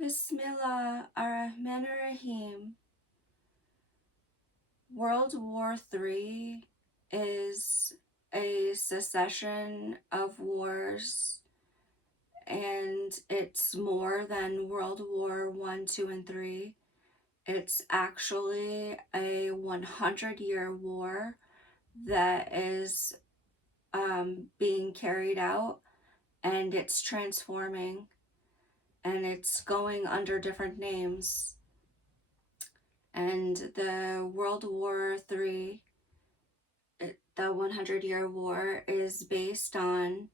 Bismillah ar-Rahman ar-Rahim. World War III is a succession of wars, and it's more than World War I, II, and III. It's actually a 100-year war that is being carried out, and it's transforming, and it's going under different names. And the World War III, the 100-Year War, is based on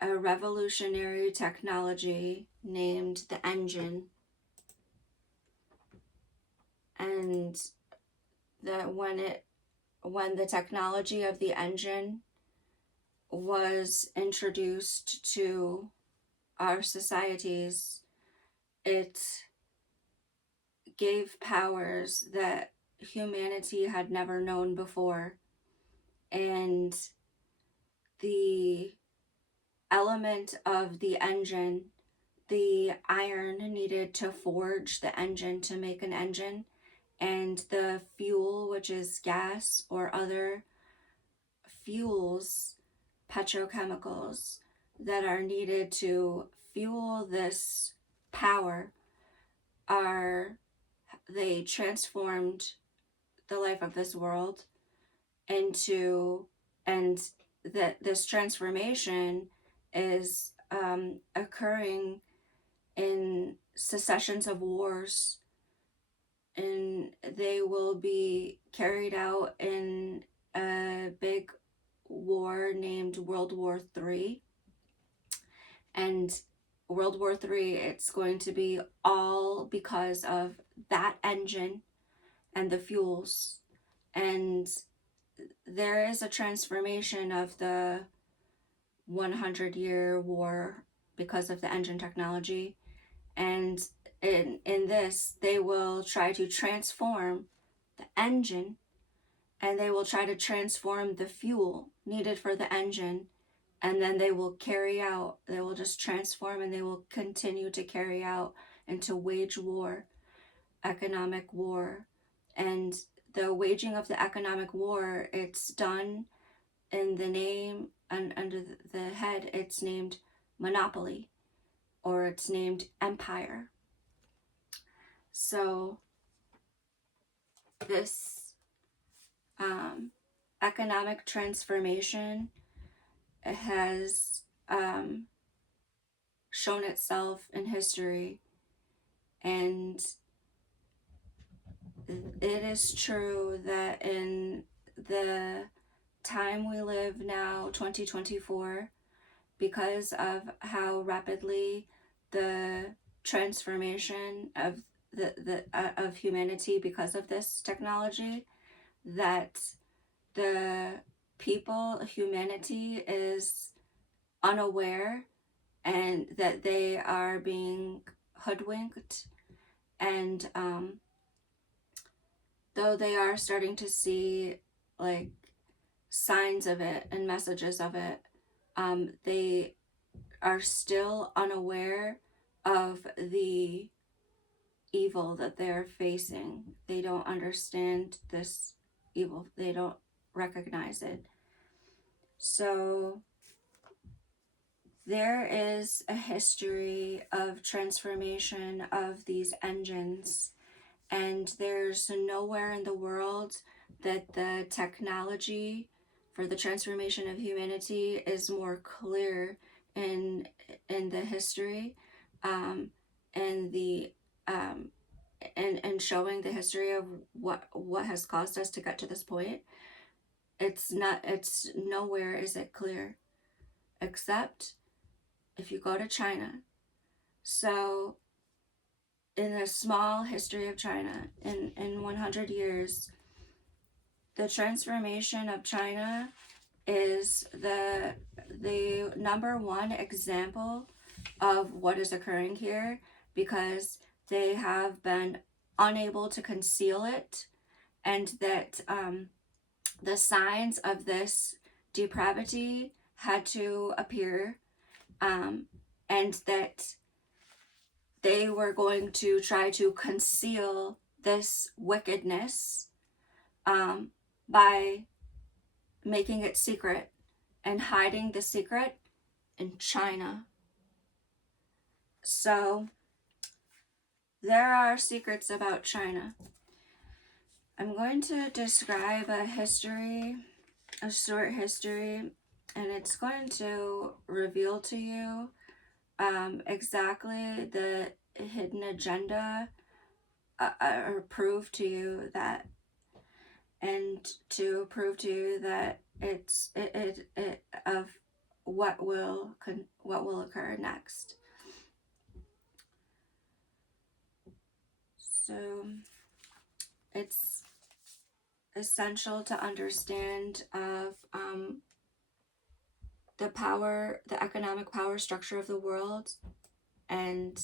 a revolutionary technology named the engine. And when the technology of the engine was introduced to our societies, it gave powers that humanity had never known before. And the element of the engine, the iron needed to forge the engine to make an engine, and the fuel, which is gas or other fuels, petrochemicals, that are needed to fuel this power, they transformed the life of this world into, and that this transformation is occurring in successions of wars, and they will be carried out in a big war named World War III. And World War III, it's going to be all because of that engine and the fuels. And there is a transformation of the 100-year war because of the engine technology. And in this, they will try to transform the engine, and they will try to transform the fuel needed for the engine, and then they will just transform, and they will continue to carry out and to wage war, economic war. And the waging of the economic war, it's done in the name, and under the head, it's named monopoly, or it's named empire. So this economic transformation has shown itself in history, and it is true that in the time we live now, 2024, because of how rapidly the transformation of of humanity because of this technology, that the humanity is unaware, and that they are being hoodwinked. And though they are starting to see like signs of it and messages of it, they are still unaware of the evil that they're facing. They don't understand this evil, they don't recognize it. So there is a history of transformation of these engines, and there's nowhere in the world that the technology for the transformation of humanity is more clear in the history, and the and showing the history of what has caused us to get to this point. It's nowhere is it clear, except if you go to China. So in the small history of China, in 100 years, the transformation of China is the number one example of what is occurring here, because they have been unable to conceal it, and that the signs of this depravity had to appear, and that they were going to try to conceal this wickedness by making it secret and hiding the secret in China. So there are secrets about China. I'm going to describe a short history, and it's going to reveal to you exactly the hidden agenda, or prove to you that, and to prove to you that it of what will occur next. So it's essential to understand of the economic power structure of the world, and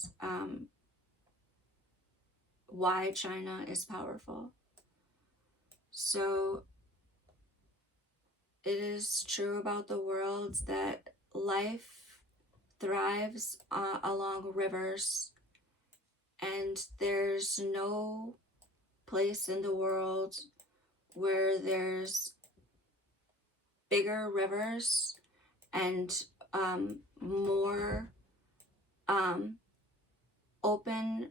why China is powerful. So it is true about the world that life thrives along rivers, and there's no place in the world where there's bigger rivers and more open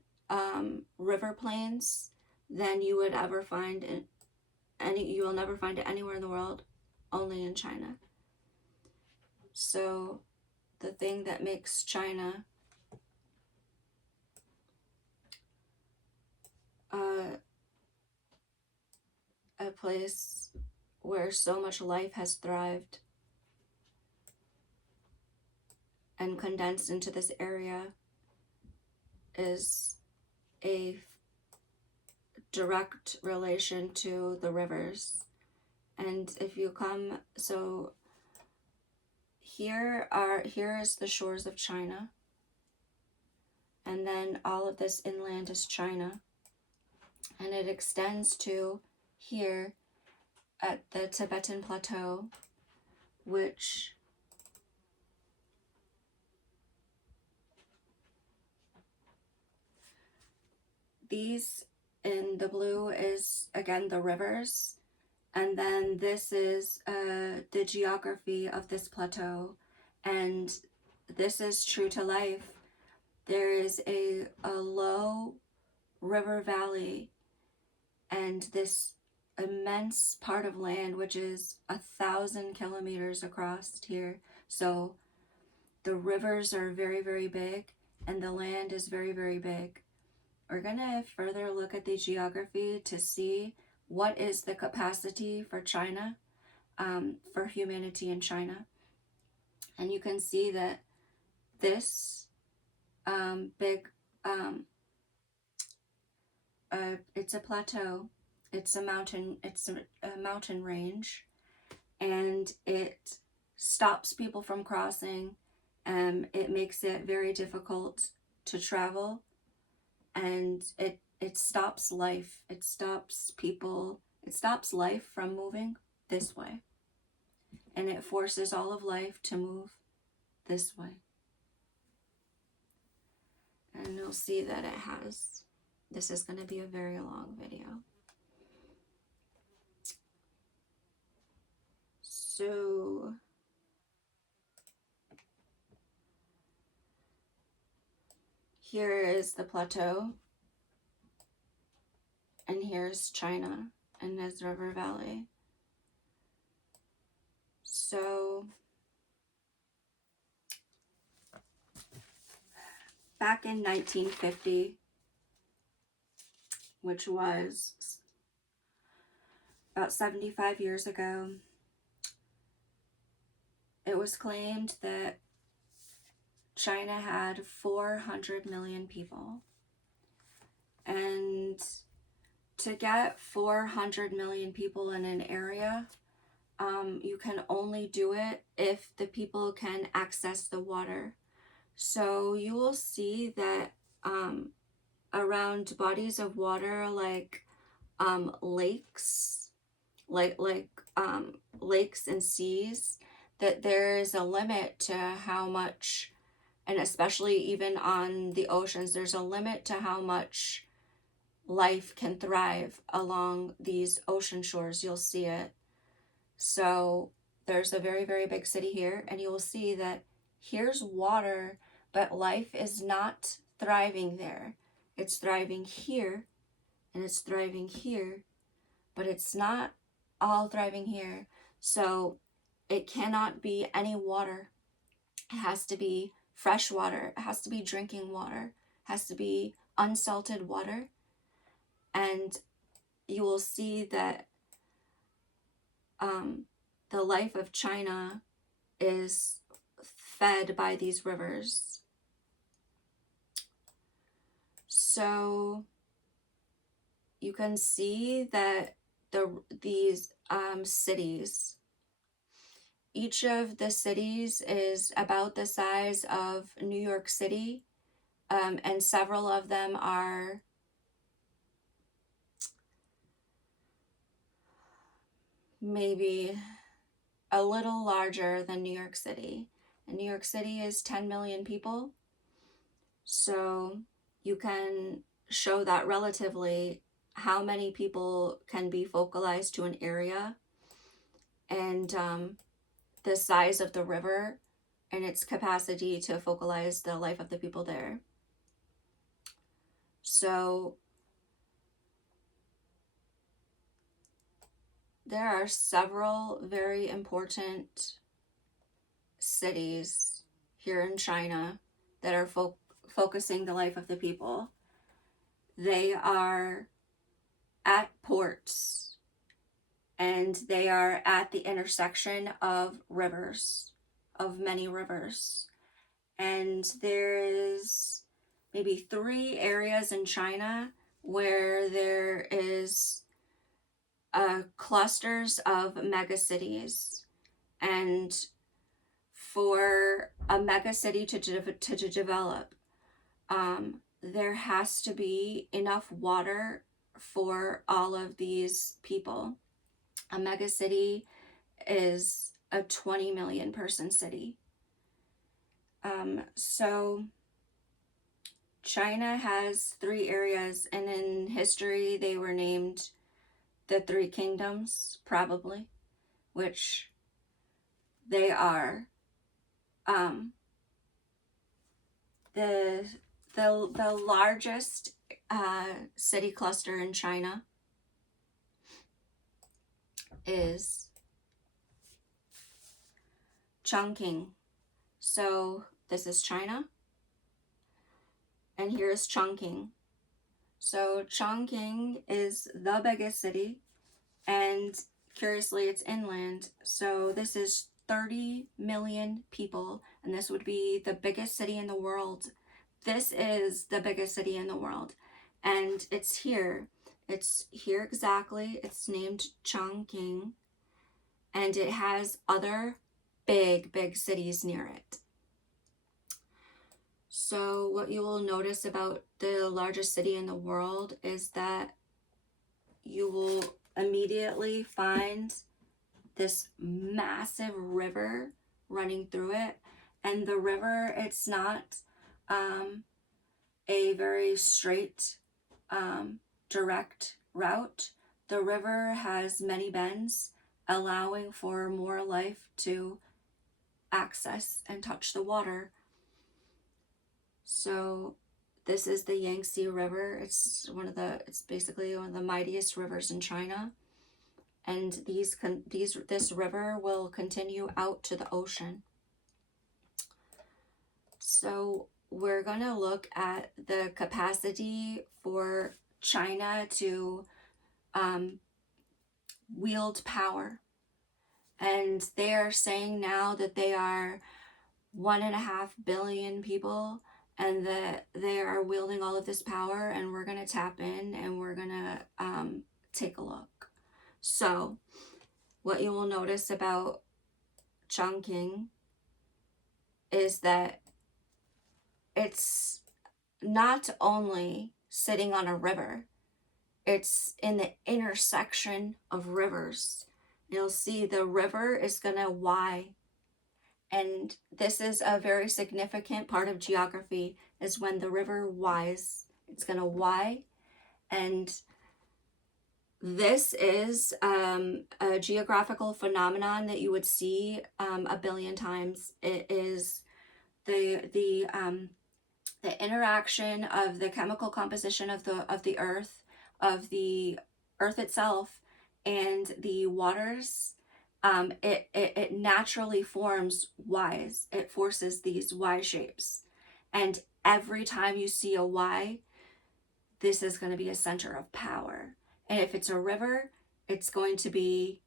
river plains than you would ever find you will never find it anywhere in the world, only in China. So the thing that makes China a place where so much life has thrived and condensed into this area is a direct relation to the rivers. And if you come, so here is the shores of China, and then all of this inland is China, and it extends to here at the Tibetan Plateau, which these in the blue is again the rivers, and then this is the geography of this plateau, and this is true to life. There is a low river valley, and this immense part of land, which is 1,000 kilometers across here. So the rivers are very, very big, and the land is very, very big. We're going to further look at the geography to see what is the capacity for China, for humanity in China. And you can see that this big, it's a plateau, it's a mountain range, and it stops people from crossing. It makes it very difficult to travel, and it stops life. It stops people. It stops life from moving this way, and it forces all of life to move this way. And you'll see that it has. This is going to be a very long video. So here is the plateau, and here's China and this river valley. So back in 1950, which was about 75 years ago, it was claimed that China had 400 million people. And to get 400 million people in an area, you can only do it if the people can access the water. So you will see that around bodies of water like lakes, lakes and seas, that there is a limit to how much And especially even on the oceans, there's a limit to how much life can thrive along these ocean shores. You'll see it. So there's a very, very big city here, and you will see that here's water, but life is not thriving there. It's thriving here, and it's thriving here, but it's not all thriving here. So it cannot be any water. It has to be fresh water. It has to be drinking water. It has to be unsalted water. And you will see that the life of China is fed by these rivers. So you can see that these cities, each of the cities is about the size of New York City, and several of them are maybe a little larger than New York City. And New York City is 10 million people. So you can show that relatively how many people can be focalized to an area, and the size of the river and its capacity to focalize the life of the people there. So there are several very important cities here in China that are focusing the life of the people. They are at ports, and they are at the intersection of rivers, of many rivers. And there is maybe 3 areas in China where there is clusters of megacities. And for a megacity to develop, there has to be enough water for all of these people. A megacity is a 20 million person city. So China has 3 areas, and in history they were named the 3 kingdoms, probably, which they are. The largest city cluster in China is Chongqing. So this is China, and here's Chongqing. So Chongqing is the biggest city, and curiously it's inland. So this is 30 million people, and this would be the biggest city in the world. This is the biggest city in the world, and it's here. It's here exactly. It's named Chongqing, and it has other big cities near it. So what you will notice about the largest city in the world is that you will immediately find this massive river running through it. And the river, it's not a very straight, direct route. The river has many bends, allowing for more life to access and touch the water. So this is the Yangtze River. It's basically one of the mightiest rivers in China. And this river will continue out to the ocean. So we're going to look at the capacity for China to wield power. And they are saying now that they are 1.5 billion people, and that they are wielding all of this power, and we're going to tap in and we're going to take a look. So what you will notice about Chongqing is that it's not only sitting on a river, it's in the intersection of rivers. You'll see the river is going to Y, And this is a very significant part of geography, is when the river Wise, it's going to Y. And this is a geographical phenomenon that you would see a billion times. It is the interaction of the chemical composition of the earth itself, and the waters. It naturally forms Ys. It forces these Y shapes, and every time you see a Y, this is going to be a center of power. And if it's a river, it's going to be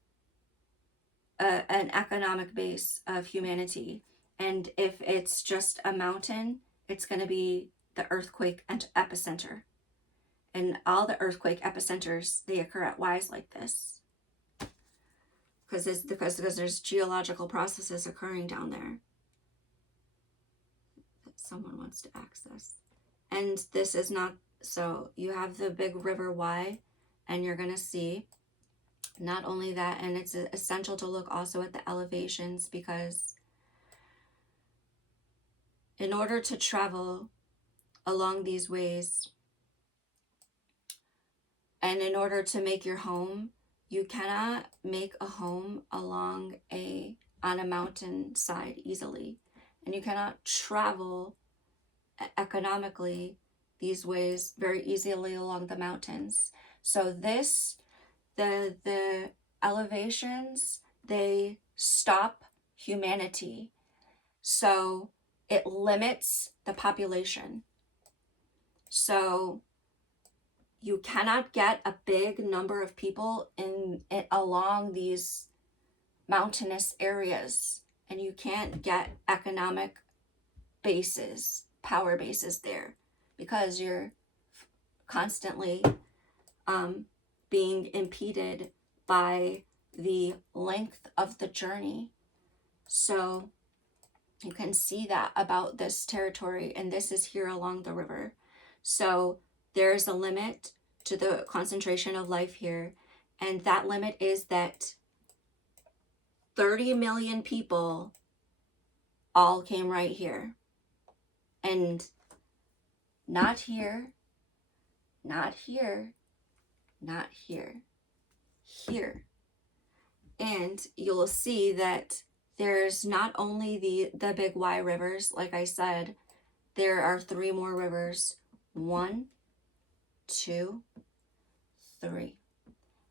an economic base of humanity. And if it's just a mountain, it's going to be the earthquake epicenter. And all the earthquake epicenters, they occur at Ys like this, because there's geological processes occurring down there that someone wants to access. And this is not, so you have the big river Y, and you're going to see not only that, and it's essential to look also at the elevations, because in order to travel along these ways, and in order to make your home, you cannot make a home on a mountain side easily, and you cannot travel economically these ways very easily along the mountains. So the elevations, they stop humanity. So it limits the population. So you cannot get a big number of people along these mountainous areas, and you can't get economic bases, power bases there, because you're constantly being impeded by the length of the journey. So you can see that about this territory, and this is here along the river. So there's a limit to the concentration of life here, and that limit is that 30 million people all came right here, and not here, not here, not here, here. And you'll see that there's not only the big Y rivers, like I said, there are 3 more rivers. 1, 2, 3.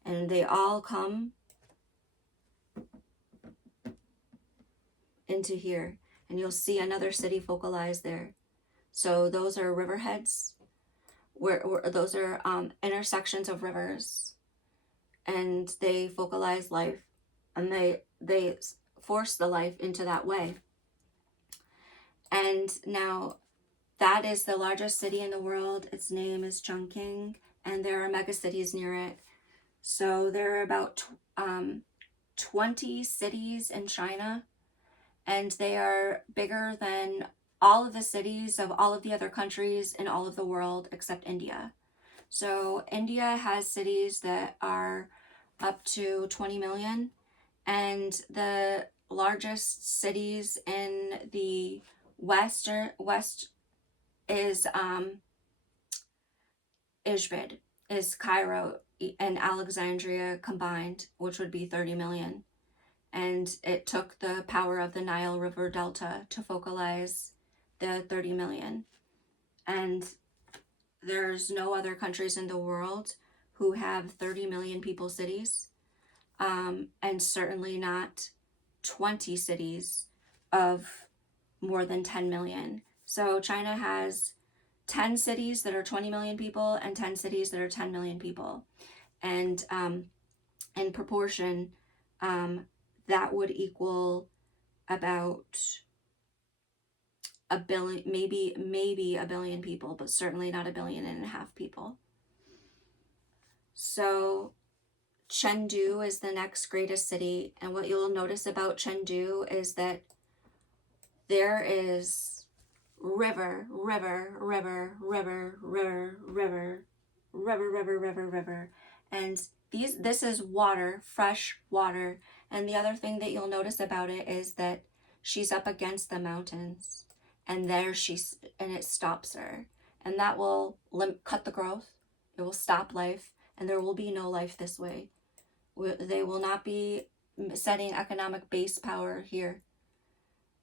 And they all come into here. And you'll see another city focalized there. So those are riverheads, where those are intersections of rivers, and they focalize life, and they force the life into that way. And now that is the largest city in the world. Its name is Chongqing, and there are mega cities near it. So there are about 20 cities in China, and they are bigger than all of the cities of all of the other countries in all of the world except India. So India has cities that are up to 20 million, and the largest cities in the west is Izmir, is Cairo and Alexandria combined, which would be 30 million. And it took the power of the Nile River Delta to focalize the 30 million. And there's no other countries in the world who have 30 million people cities, and certainly not 20 cities of more than 10 million. So China has 10 cities that are 20 million people and 10 cities that are 10 million people. And in proportion, that would equal about a billion, maybe a billion people, but certainly not 1.5 billion people. So Chengdu is the next greatest city, and what you'll notice about Chengdu is that there is river, and this is water, fresh water. And the other thing that you'll notice about it is that she's up against the mountains, and and it stops her, and that will cut the growth. It will stop life, and there will be no life this way. They will not be setting economic base power here.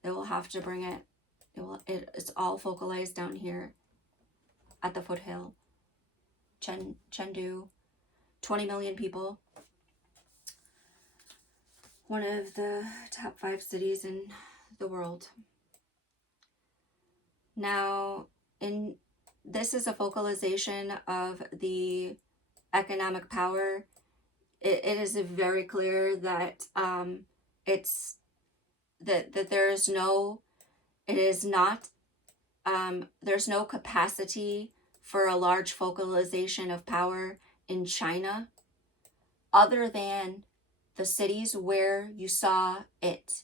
They will have to bring it. It's all focalized down here at the foothill. Chengdu, 20 million people. One of the top 5 cities in the world. Now, this is a focalization of the economic power. It is very clear that it's that there is no, it is not, there's no capacity for a large focalization of power in China other than the cities where you saw it.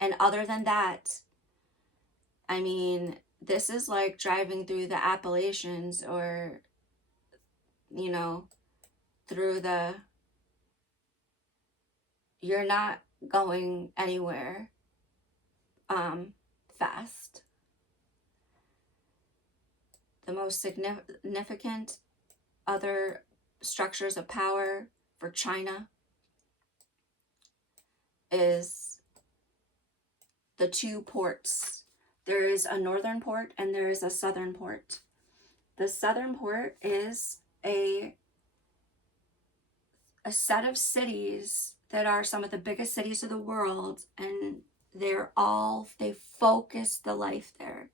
And other than that, I mean, this is like driving through the Appalachians, or, you know, through the, you're not going anywhere fast. The most significant other structures of power for China is the 2 ports. There is a northern port and there is a southern port. The southern port is a set of cities that are some of the biggest cities of the world, and they focus the life there.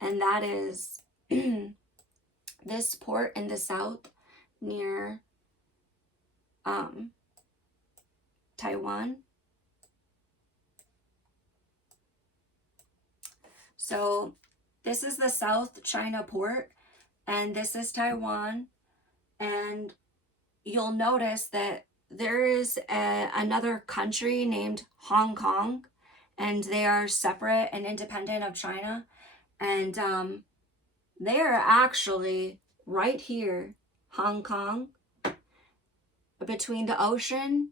And that is this port in the south near Taiwan. So this is the South China port, and this is Taiwan. And you'll notice that there is another country named Hong Kong, and they are separate and independent of China. And they are actually right here, Hong Kong, between the ocean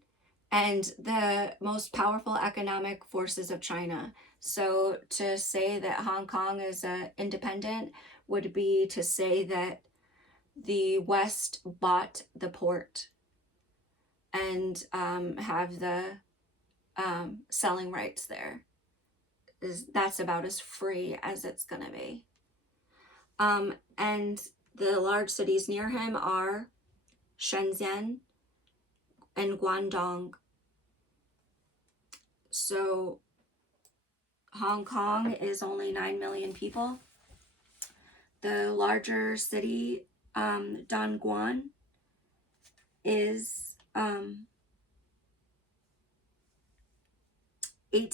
and the most powerful economic forces of China. So to say that Hong Kong is independent would be to say that the West bought the port and have the selling rights there. That's about as free as it's gonna be. And the large cities near him are Shenzhen and Guangdong. So Hong Kong is only 9 million people. The larger city, Dongguan, is 8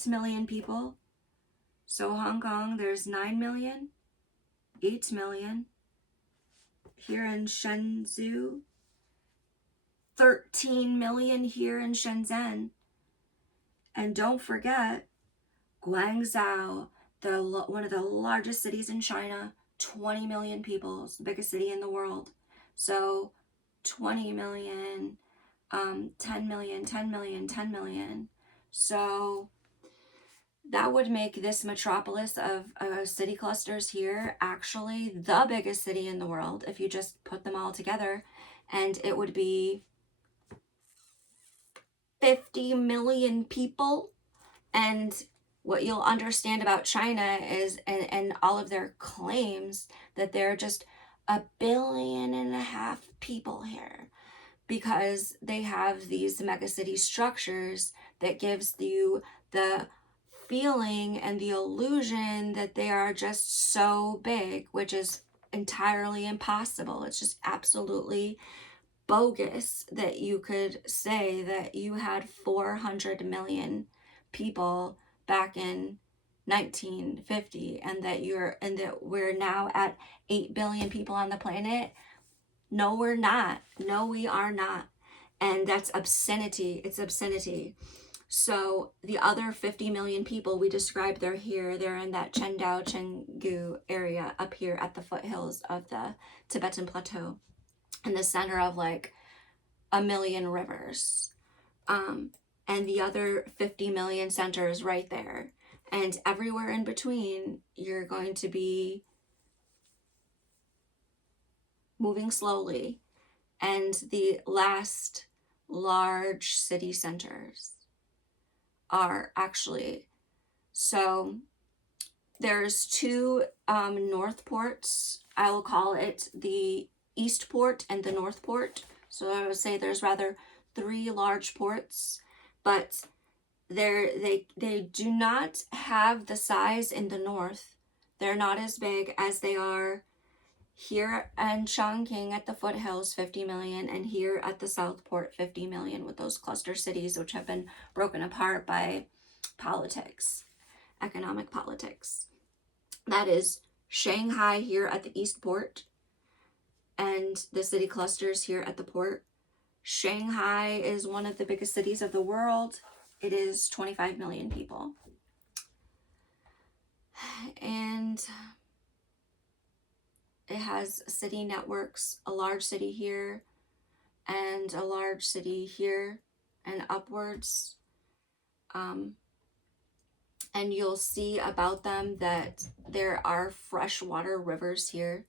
million people. So Hong Kong, there's 9 million, 8 million. Here in Shenzhou, 13 million here in Shenzhen. And don't forget, Guangzhou, one of the largest cities in China, 20 million people. It's the biggest city in the world. So 20 million, 10 million, 10 million, 10 million. So that would make this metropolis of city clusters here actually the biggest city in the world if you just put them all together. And it would be 50 million people. And what you'll understand about China is, and all of their claims, that they're just 1.5 billion people here, because they have these megacity structures that gives you the feeling and the illusion that they are just so big, which is entirely impossible. It's just absolutely bogus that you could say that you had 400 million people back in 1950 and that we're now at 8 billion people on the planet. No, we're not. No, we are not. And that's obscenity. It's obscenity. So the other 50 million people we described, they're here. They're in that Qingdao, Chengdu area up here at the foothills of the Tibetan Plateau, in the center of like 1 million rivers. and the other 50 million center is right there. And everywhere in between, you're going to be moving slowly. And the last large city centers are actually, so there's two north ports. I will call it the East Port and the North Port. So I would say there's rather three large ports, but they do not have the size in the north. They're not as big as they are here in Chongqing at the foothills, 50 million, and here at the South Port, 50 million, with those cluster cities which have been broken apart by politics, economic politics. That is Shanghai here at the East Port and the city clusters here at the port. Shanghai is one of the biggest cities of the world. It is 25 million people. And it has city networks, a large city here and a large city here and upwards. And you'll see about them that there are freshwater rivers here.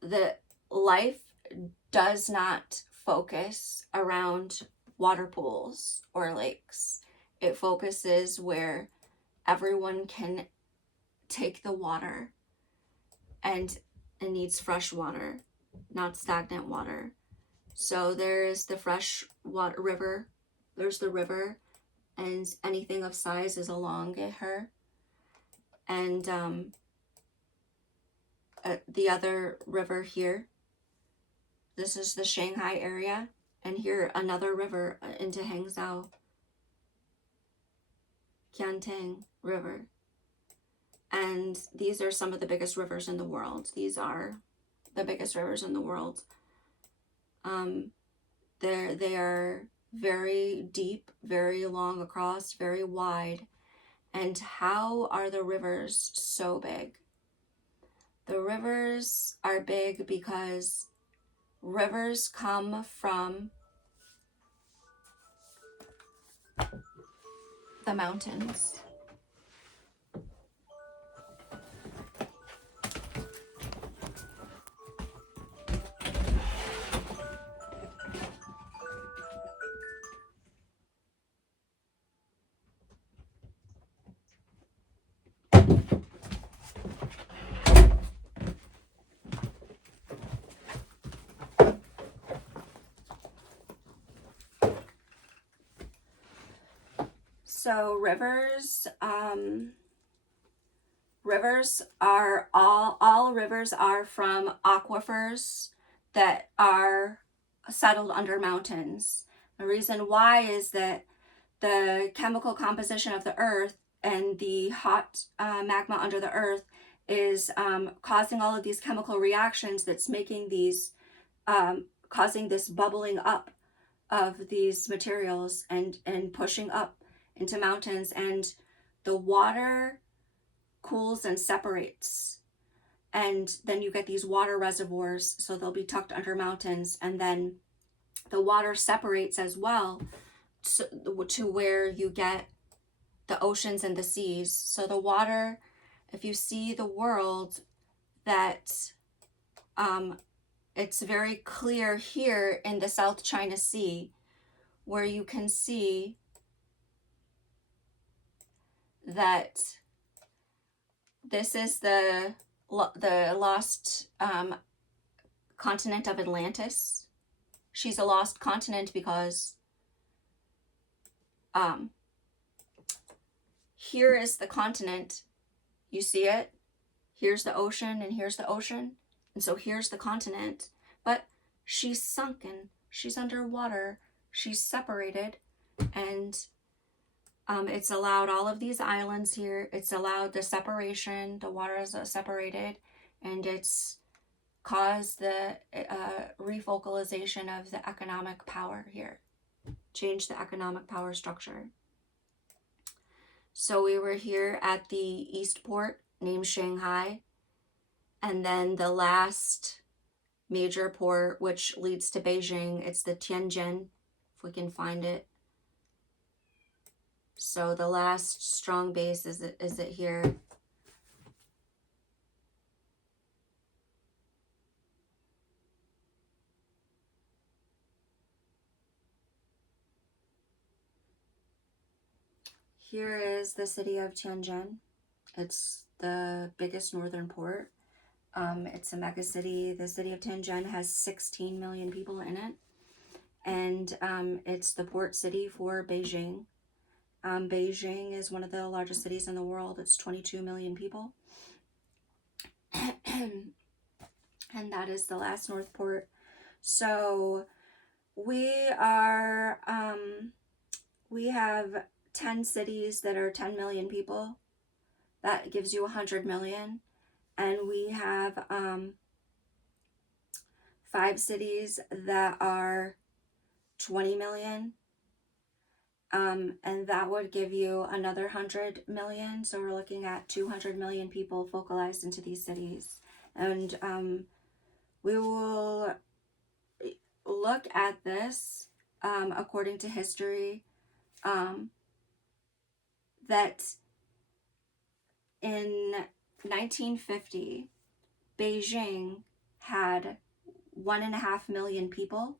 The life does not focus around water pools or lakes. It focuses where everyone can take the water, and it needs fresh water, not stagnant water. So there's the fresh water river, there's the river, and anything of size is along her. And the other river here, this is the Shanghai area, and here another river into Hangzhou, Qiantang River. And these are some of the biggest rivers in the world. These are the biggest rivers in the world. They are very deep, very long across, very wide. And how are the rivers so big? The rivers are big because rivers come from the mountains. So rivers are all rivers are from aquifers that are settled under mountains. The reason why is that the chemical composition of the earth and the hot magma under the earth is causing all of these chemical reactions that's making these causing this bubbling up of these materials and pushing up into mountains, and the water cools and separates, and then you get these water reservoirs, so they'll be tucked under mountains, and then the water separates as well to where you get the oceans and the seas. So the water, if you see the world, that it's very clear here in the South China Sea, where you can see that this is the lost continent of Atlantis. She's a lost continent because here is the continent. You see it? Here's the ocean and here's the ocean. And so here's the continent. But she's sunken. She's underwater. She's separated. And it's allowed all of these islands here. It's allowed the separation. The water is separated. And it's caused the refocalization of the economic power here. Change the economic power structure. So we were here at the East Port named Shanghai. And then the last major port, which leads to Beijing, it's the Tianjin, if we can find it. So the last strong base is it here. Here is the city of Tianjin. It's the biggest northern port. It's a mega city. The city of Tianjin has 16 million people in it, and it's the port city for Beijing. Beijing is one of the largest cities in the world. It's 22 million people. And that is the last North Port. So we have 10 cities that are 10 million people. That gives you 100 million. And we have 5 cities that are 20 million. And that would give you another 100 million. So we're looking at 200 million people focalized into these cities. And we will look at this according to history, that in 1950, Beijing had 1.5 million people,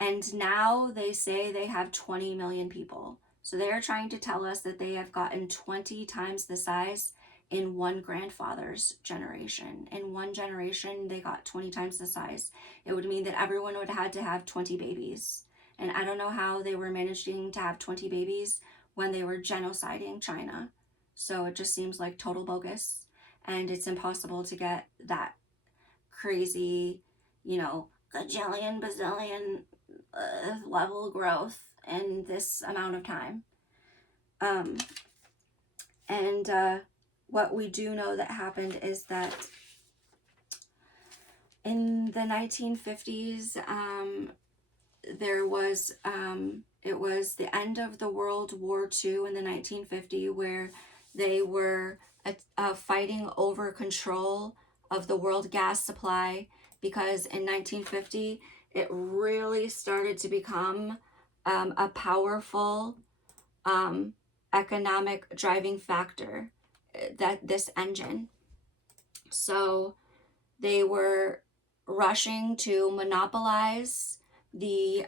and now they say they have 20 million people. So they are trying to tell us that they have gotten 20 times the size in one grandfather's generation. In one generation, they got 20 times the size. It would mean that everyone would have had to have 20 babies. And I don't know how they were managing to have 20 babies when they were genociding China. So it just seems like total bogus. And it's impossible to get that crazy, gajillion, bazillion level growth in this amount of time. What we do know that happened is that in the 1950s, it was the end of the World War II in the 1950s, where they were fighting over control of the world gas supply, because in 1950 it really started to become a powerful economic driving factor, that this engine. So they were rushing to monopolize the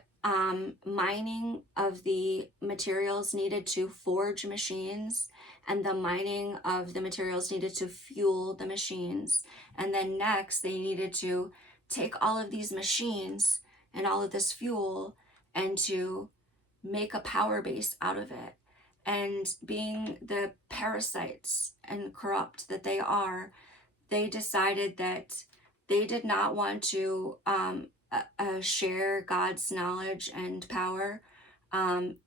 mining of the materials needed to forge machines, and the mining of the materials needed to fuel the machines. And then next, they needed to take all of these machines and all of this fuel and to make a power base out of it. And being the parasites and corrupt that they are, they decided that they did not want to share God's knowledge and power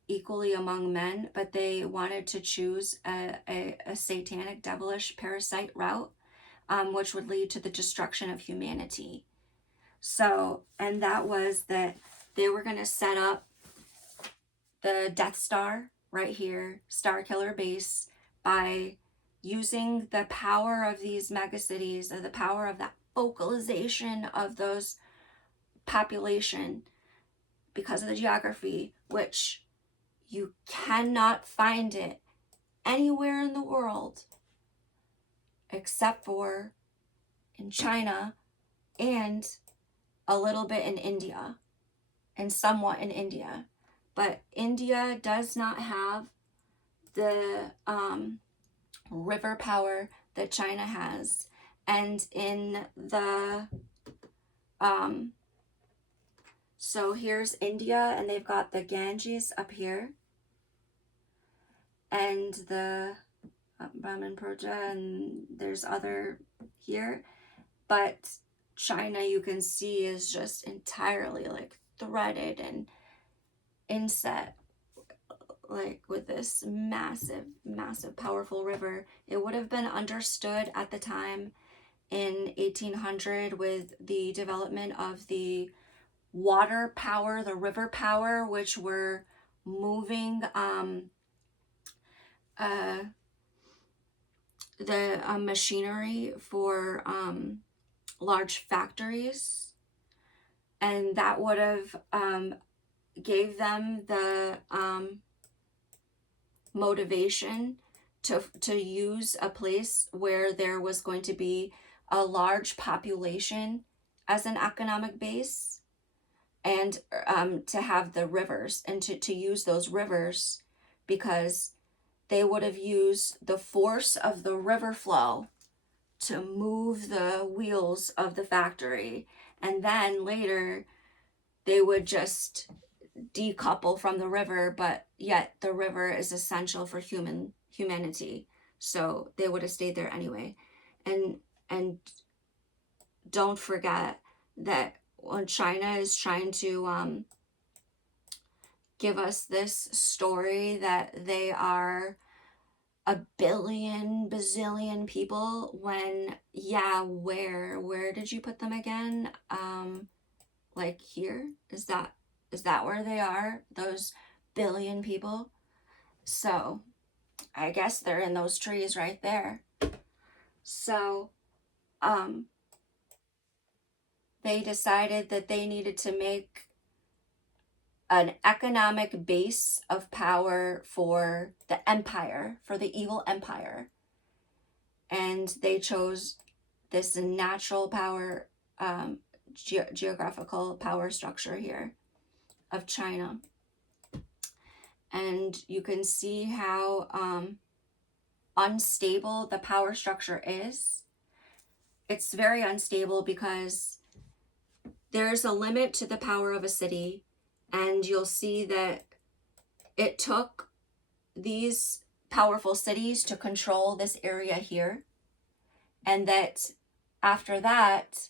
equally among men, but they wanted to choose a satanic, devilish, parasite route, which would lead to the destruction of humanity. So, and that was that they were going to set up the Death Star right here, Star Killer Base, by using the power of these megacities, or the power of that focalization of those population, because of the geography, which you cannot find it anywhere in the world except for in China and a little bit in India and somewhat in India. But India does not have the river power that China has. And in the so here's India, and they've got the Ganges up here, and the Brahmaputra, and there's other here. But China, you can see, is just entirely like threaded and inset, like with this massive, massive, powerful river. It would have been understood at the time in 1800 with the development of the water power, the river power, which were moving the machinery for large factories, and that would have gave them the motivation to use a place where there was going to be a large population as an economic base, and to have the rivers, and to use those rivers, because they would have used the force of the river flow to move the wheels of the factory, and then later they would just decouple from the river, but yet the river is essential for humanity, so they would have stayed there anyway. And don't forget that when China is trying to give us this story that they are a billion bazillion people, when, yeah, where did you put them again? Like here, is that where they are, those billion people? So I guess they're in those trees right there. So they decided that they needed to make an economic base of power for the empire, for the evil empire. And they chose this natural power, geographical power structure here of China. And you can see how unstable the power structure is. It's very unstable because there's a limit to the power of a city, and you'll see that it took these powerful cities to control this area here, and that after that,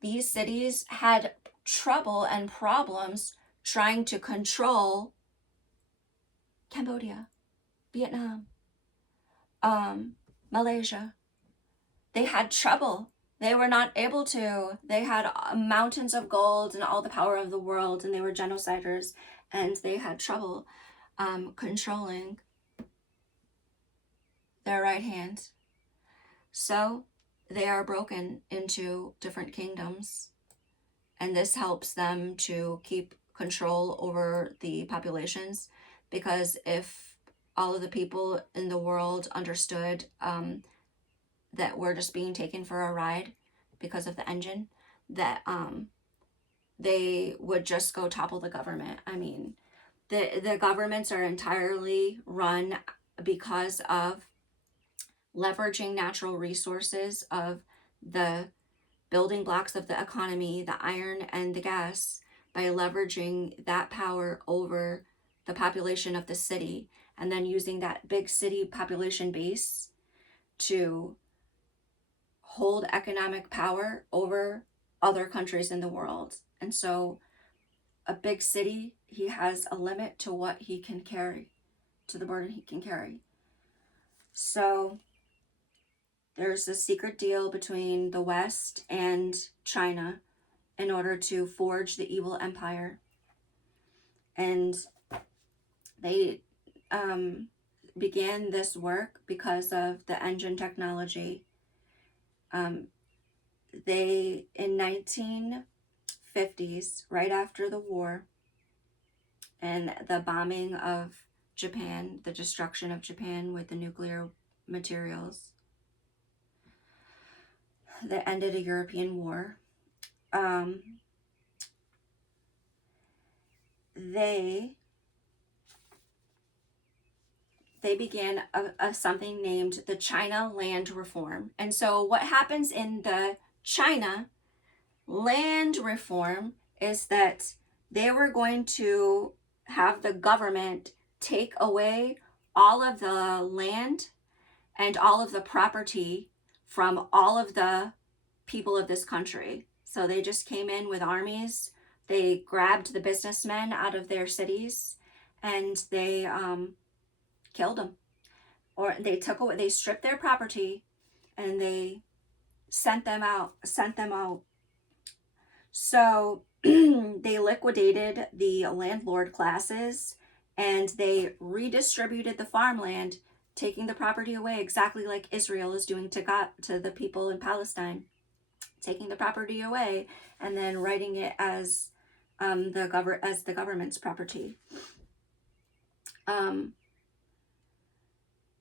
these cities had trouble and problems trying to control Cambodia, Vietnam, Malaysia. They had trouble. They were not able to. They had mountains of gold and all the power of the world, and they were genociders, and they had trouble controlling their right hand. So they are broken into different kingdoms, and this helps them to keep control over the populations, because if all of the people in the world understood that we're just being taken for a ride because of the engine, that they would just go topple the government. I mean, the governments are entirely run because of leveraging natural resources of the building blocks of the economy, the iron and the gas, by leveraging that power over the population of the city, and then using that big city population base to hold economic power over other countries in the world. And so a big city, he has a limit to what he can carry, to the burden he can carry. So there's a secret deal between the West and China in order to forge the evil empire. And they began this work because of the engine technology. They, in 1950s, right after the war and the bombing of Japan, the destruction of Japan with the nuclear materials that ended a European war, they began something named the China Land Reform. And so what happens in the China Land Reform is that they were going to have the government take away all of the land and all of the property from all of the people of this country. So they just came in with armies. They grabbed the businessmen out of their cities, and they killed them, or they stripped their property, and they sent them out. So they liquidated the landlord classes, and they redistributed the farmland, taking the property away, exactly like Israel is doing to the people in Palestine, taking the property away and then writing it as the government's property.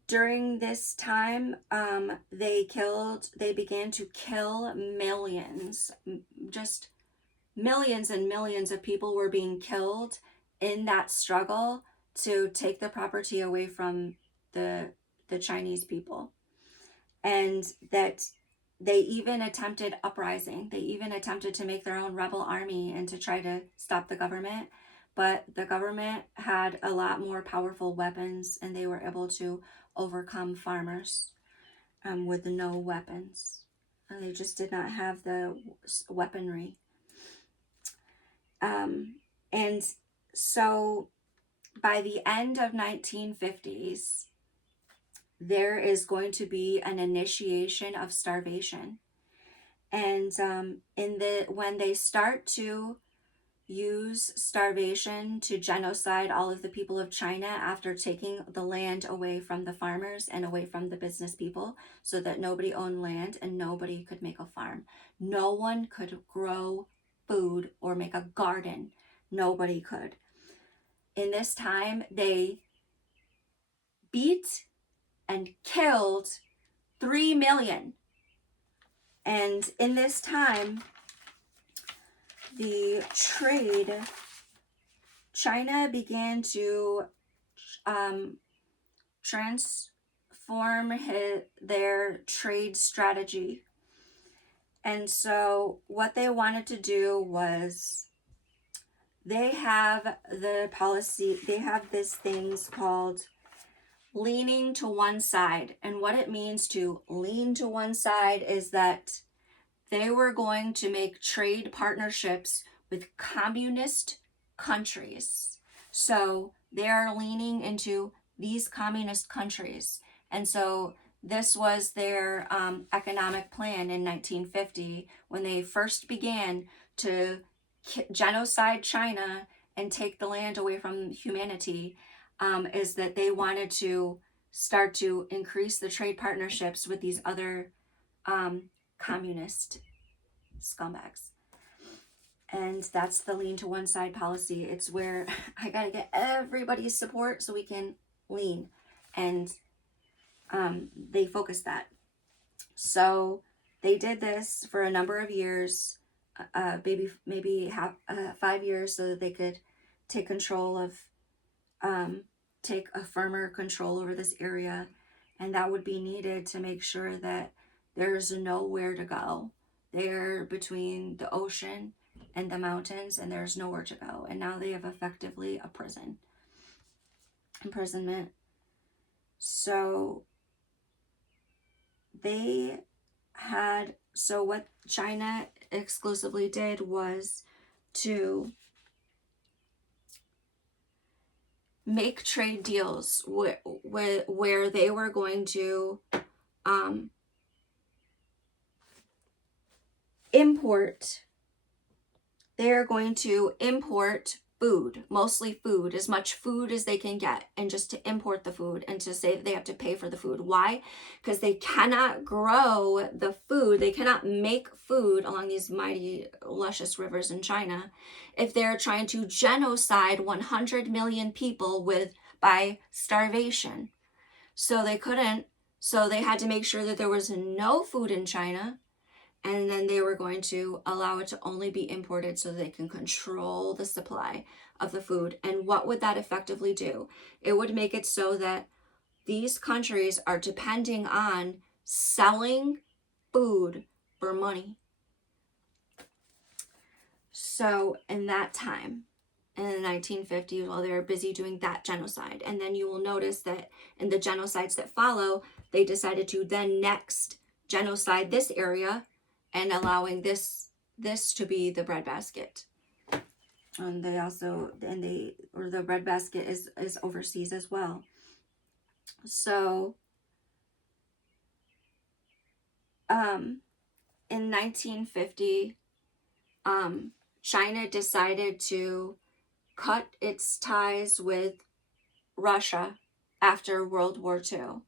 During this time, they began to kill millions, just millions and millions of people were being killed in that struggle to take the property away from the Chinese people. And that they even attempted uprising. They even attempted to make their own rebel army and to try to stop the government. But the government had a lot more powerful weapons, and they were able to overcome farmers with no weapons. And they just did not have the weaponry. And so by the end of 1950s, there is going to be an initiation of starvation. And when they start to use starvation to genocide all of the people of China after taking the land away from the farmers and away from the business people, so that nobody owned land and nobody could make a farm. No one could grow food or make a garden. Nobody could. In this time, they beat and killed 3 million. And in this time, the trade, China began to transform their trade strategy. And so what they wanted to do was, they have the policy, they have this things called leaning to one side. And what it means to lean to one side is that they were going to make trade partnerships with communist countries. So they are leaning into these communist countries. And so this was their economic plan in 1950 when they first began to genocide China and take the land away from humanity, is that they wanted to start to increase the trade partnerships with these other communist scumbags. And that's the lean to one side policy. It's where I gotta get everybody's support so we can lean. And they focused that. So they did this for a number of years, maybe 5 years, so that they could take control of, take a firmer control over this area. And that would be needed to make sure that there's nowhere to go. They're between the ocean and the mountains, and there's nowhere to go. And now they have effectively a imprisonment. So what China exclusively did was to make trade deals where they were going to import food, mostly food, as much food as they can get, and just to import the food and to say they have to pay for the food. Why? Because they cannot grow the food, they cannot make food along these mighty luscious rivers in China if they're trying to genocide 100 million people by starvation. So they couldn't, so they had to make sure that there was no food in China. And then they were going to allow it to only be imported so they can control the supply of the food. And what would that effectively do? It would make it so that these countries are depending on selling food for money. So in that time, in the 1950s, while they were busy doing that genocide, and then you will notice that in the genocides that follow, they decided to then next genocide this area, and allowing this to be the breadbasket. And the breadbasket is overseas as well. So in 1950, China decided to cut its ties with Russia after World War II,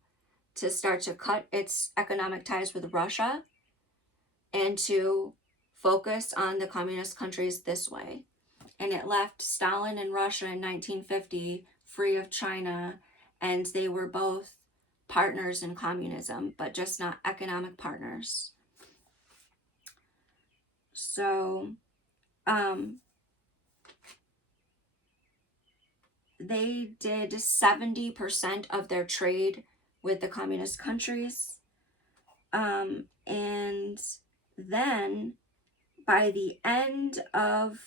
to start to cut its economic ties with Russia and to focus on the communist countries this way. And it left Stalin and Russia in 1950 free of China, and they were both partners in communism, but just not economic partners. So, they did 70% of their trade with the communist countries. And then by the end of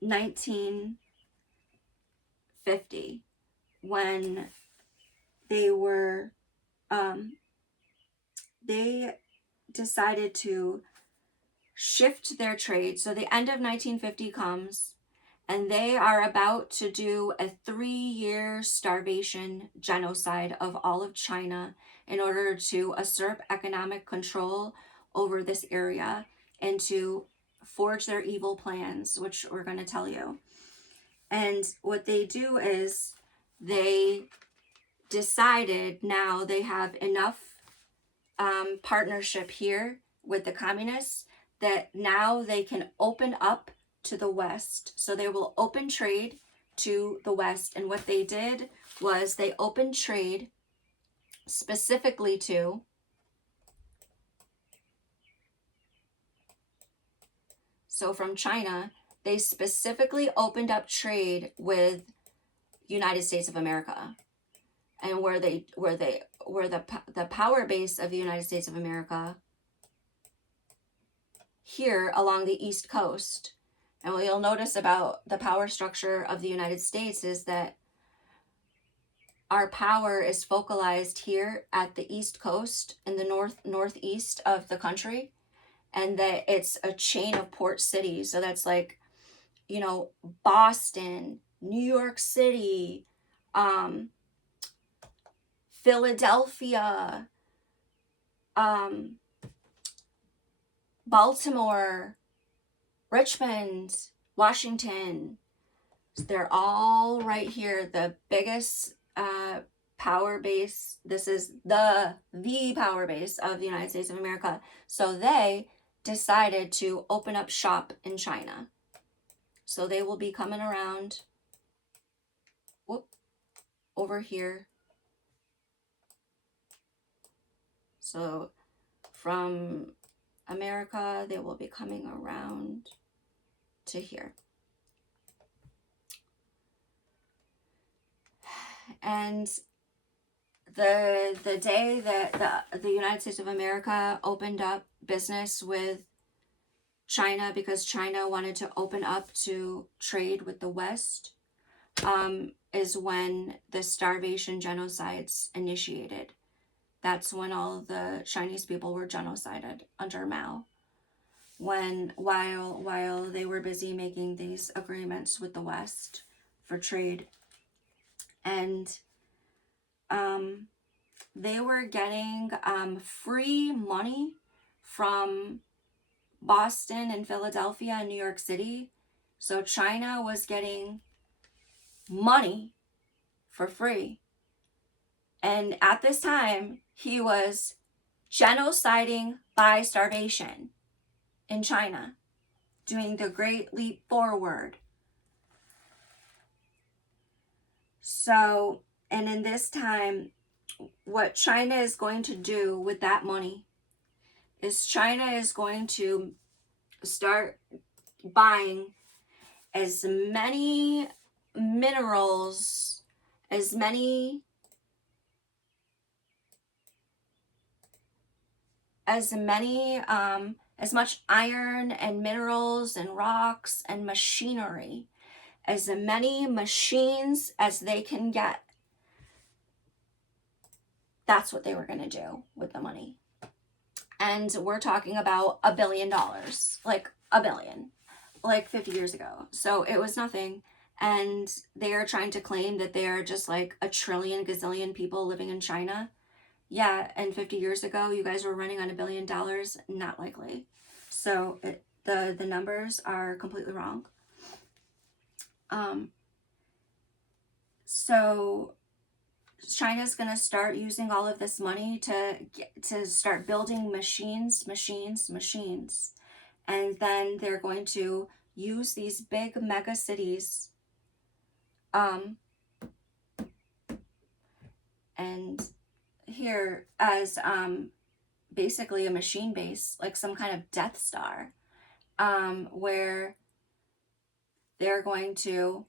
1950, when they were, they decided to shift their trade. So the end of 1950 comes, and they are about to do a 3-year starvation genocide of all of China in order to usurp economic control over this area and to forge their evil plans, which we're going to tell you. And what they do is they decided now they have enough partnership here with the communists that now they can open up to the West. So they will open trade to the West. And what they did was they opened trade specifically to from China, they specifically opened up trade with United States of America. And where the power base of the United States of America here along the East Coast. And what you'll notice about the power structure of the United States is that our power is focalized here at the East Coast in the northeast of the country, and that it's a chain of port cities. So that's like, Boston, New York City, Philadelphia, Baltimore, Richmond, Washington. They're all right here. The biggest power base. This is the power base of the United States of America. So they decided to open up shop in China. So they will be coming around over here. So from America, they will be coming around to here. And the day that the United States of America opened up business with China, because China wanted to open up to trade with the West, is when the starvation genocides initiated. That's when all the Chinese people were genocided under Mao, while they were busy making these agreements with the West for trade. And they were getting free money from Boston and Philadelphia and New York City. So China was getting money for free. And at this time, he was genociding by starvation in China, doing the Great Leap Forward. So, and in this time, what China is going to do with that money is China is going to start buying as many minerals, as much iron and minerals and rocks and machinery, as many machines as they can get. That's what they were going to do with the money. And we're talking about $1 billion, like $1 billion, like 50 years ago. So it was nothing. And they are trying to claim that they are just like a trillion gazillion people living in China. Yeah, and 50 years ago, you guys were running on $1 billion. Not likely. So the numbers are completely wrong. So China's going to start using all of this money to start building machines. And then they're going to use these big mega cities and here as basically a machine base, like some kind of Death Star, where they're going to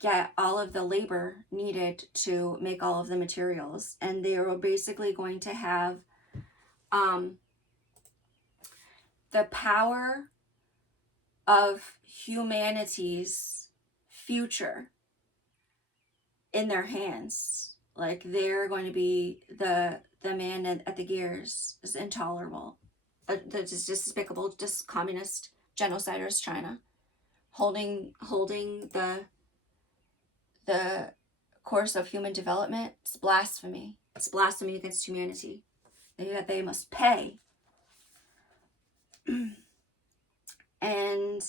get all of the labor needed to make all of the materials, and they are basically going to have the power of humanity's future in their hands. Like, they're going to be the man at the gears. Is intolerable. That is despicable, just communist genociders China holding the course of human development. It's blasphemy. It's blasphemy against humanity. They must pay. And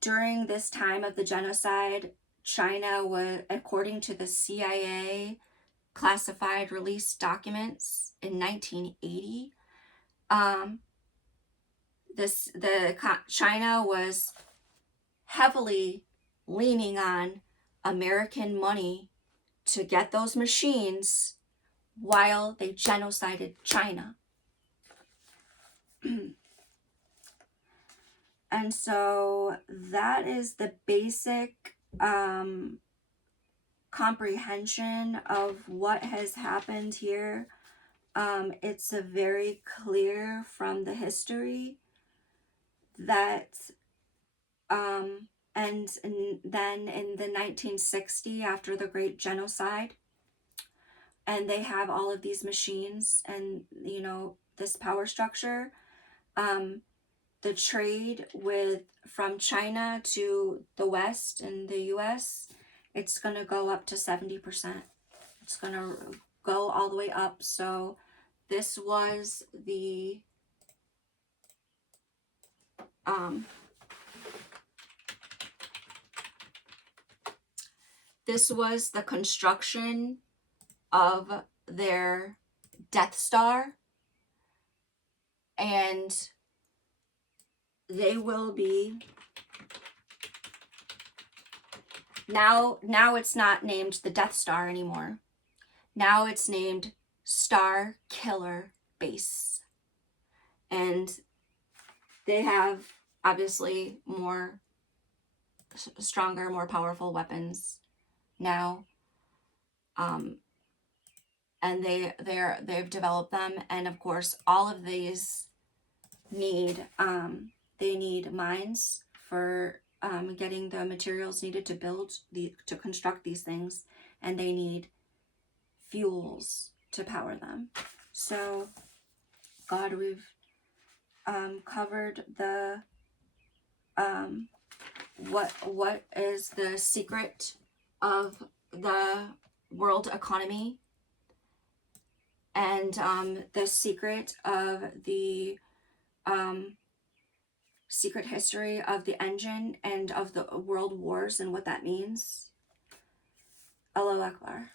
during this time of the genocide, China was, according to the CIA classified release documents in 1980, China was heavily leaning on American money to get those machines while they genocided China. And so that is the basic comprehension of what has happened here. It's a very clear from the history that and then in the 1960, after the Great Genocide, and they have all of these machines and, you know, this power structure, the trade from China to the West and the US, it's going to go up to 70%. It's going to go all the way up. So this was the construction of their Death Star, and they will be now it's not named the Death Star anymore. Now it's named Star Killer Base, and they have obviously stronger, more powerful weapons now, and they've developed them. And of course, all of these need they need mines for getting the materials needed to construct these things, and they need fuels to power them. So, God, we've covered the what is the secret of the world economy, and the secret of the secret history of the engine and of the world wars and what that means. Allahu Akbar.